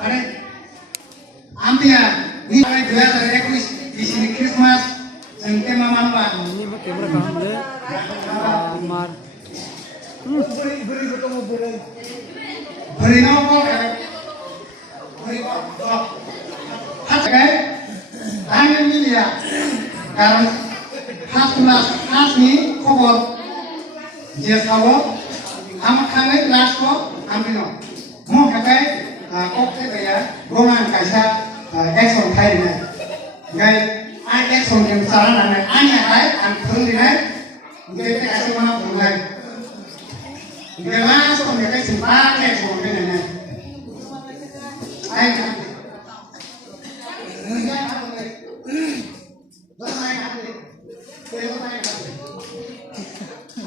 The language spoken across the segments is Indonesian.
Ada Ampia ini 2021 di sini Christmas yang tema manfaat. Ini pakai berapa hamle? Mar. Beri nopo kan? Beri nopo. Hakai, hanya ini ya. Karena khas ni khobor. Dia tahu, amat kangen last ko, ampino. Mau hakai, kok saya roman kaisa action thai ni. Gai, action yang salah nana, anya hai, antung ni hai. Gai action mana bukan. Gai langsung gai simpan action ni nana. Ay,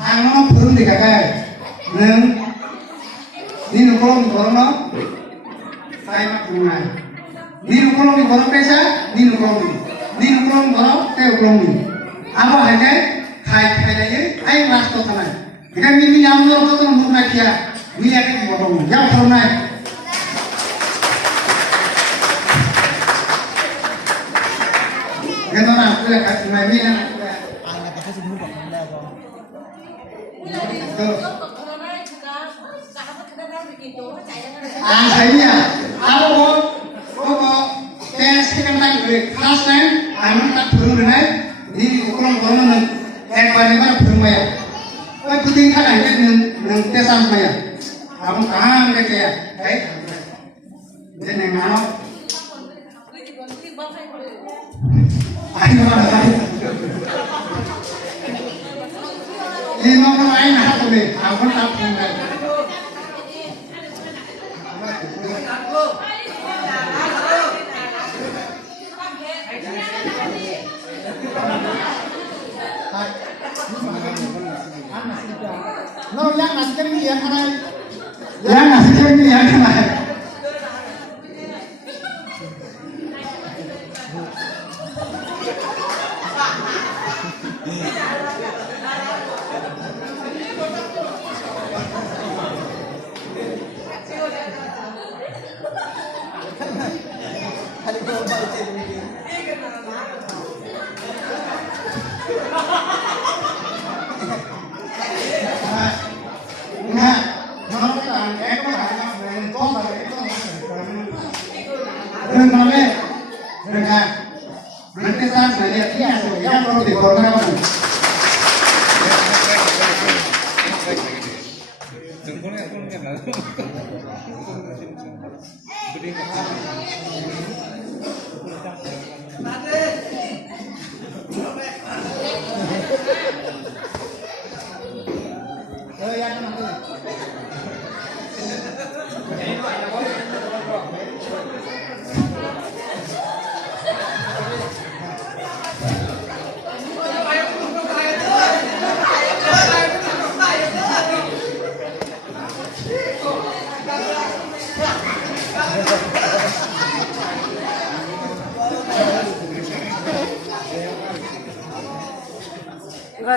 ang turun di kakak, neng, ni nukolong di korong no, saya mak tunai. Ni nukolong di korong pesa, ni nukolong di korong, saya ukolong di. Apa aja, kai aja, ay mas to tanai. Jika ni yang lor to nung nak kia, ni akan di korong, jauh korong naik. Kenapa aku lihat kasih main saya aku tes kan tadi khas kan anu tak turun dengan di ukuran ekbar ni mana belum ya aku puting kan aja neng tesan saya kamu kahang ke ya baik dan yang mana ayo mana ini nomor lain apa tu aku tak punya no yang nasi ni yang mana yang nasi ni yang mana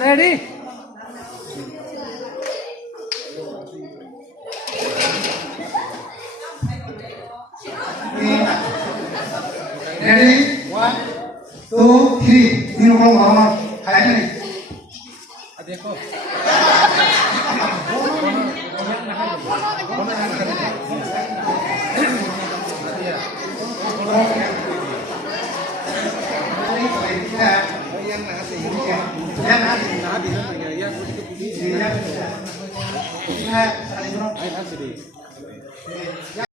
ready? Ready? 1, 2, 3. Ini kalau mau kayak ini. Adeko. Yang